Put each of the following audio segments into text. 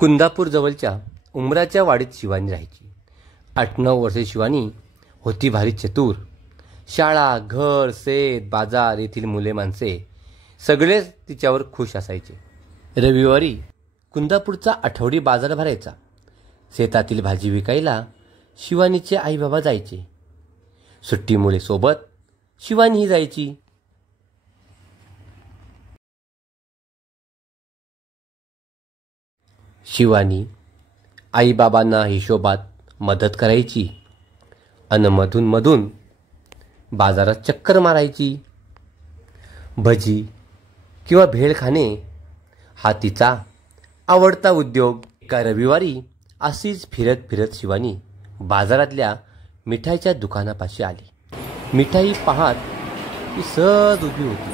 कुंदापूर जवळच्या उमराच्या वाडीत शिवानी राहायची. 8-9 वर्षे शिवानी होती भारी चतुर. शाळा, घर, शेत, बाजार येथील मुले माणसे सगळेच तिच्यावर खुश असायचे. रविवारी कुंदापूरचा आठवडी बाजार भरायचा. शेतातील भाजी विकायला शिवानीचे आई बाबा जायचे. सुट्टीमुळे सोबत शिवानीही जायची. शिवानी आईबाबांना हिशोबात मदत करायची अन मधून मधून बाजारात चक्कर मारायची. भजी किंवा भेळ खाणे हा तिचा आवडता उद्योग. एका रविवारी अशीच फिरत फिरत शिवानी बाजारातल्या मिठाईच्या दुकानापाशी आली. मिठाई पाहत ती सहज उभी होती.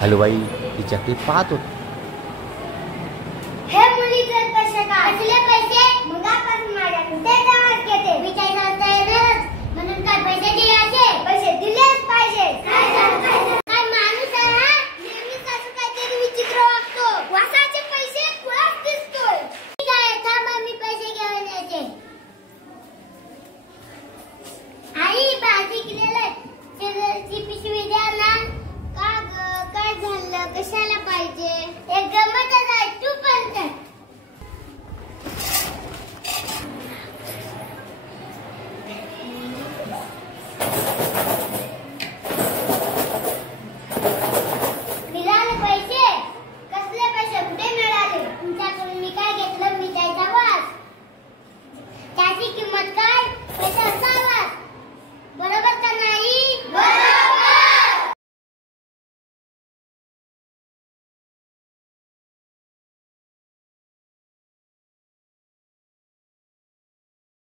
हलवाई तिच्याकडे पाहत होता.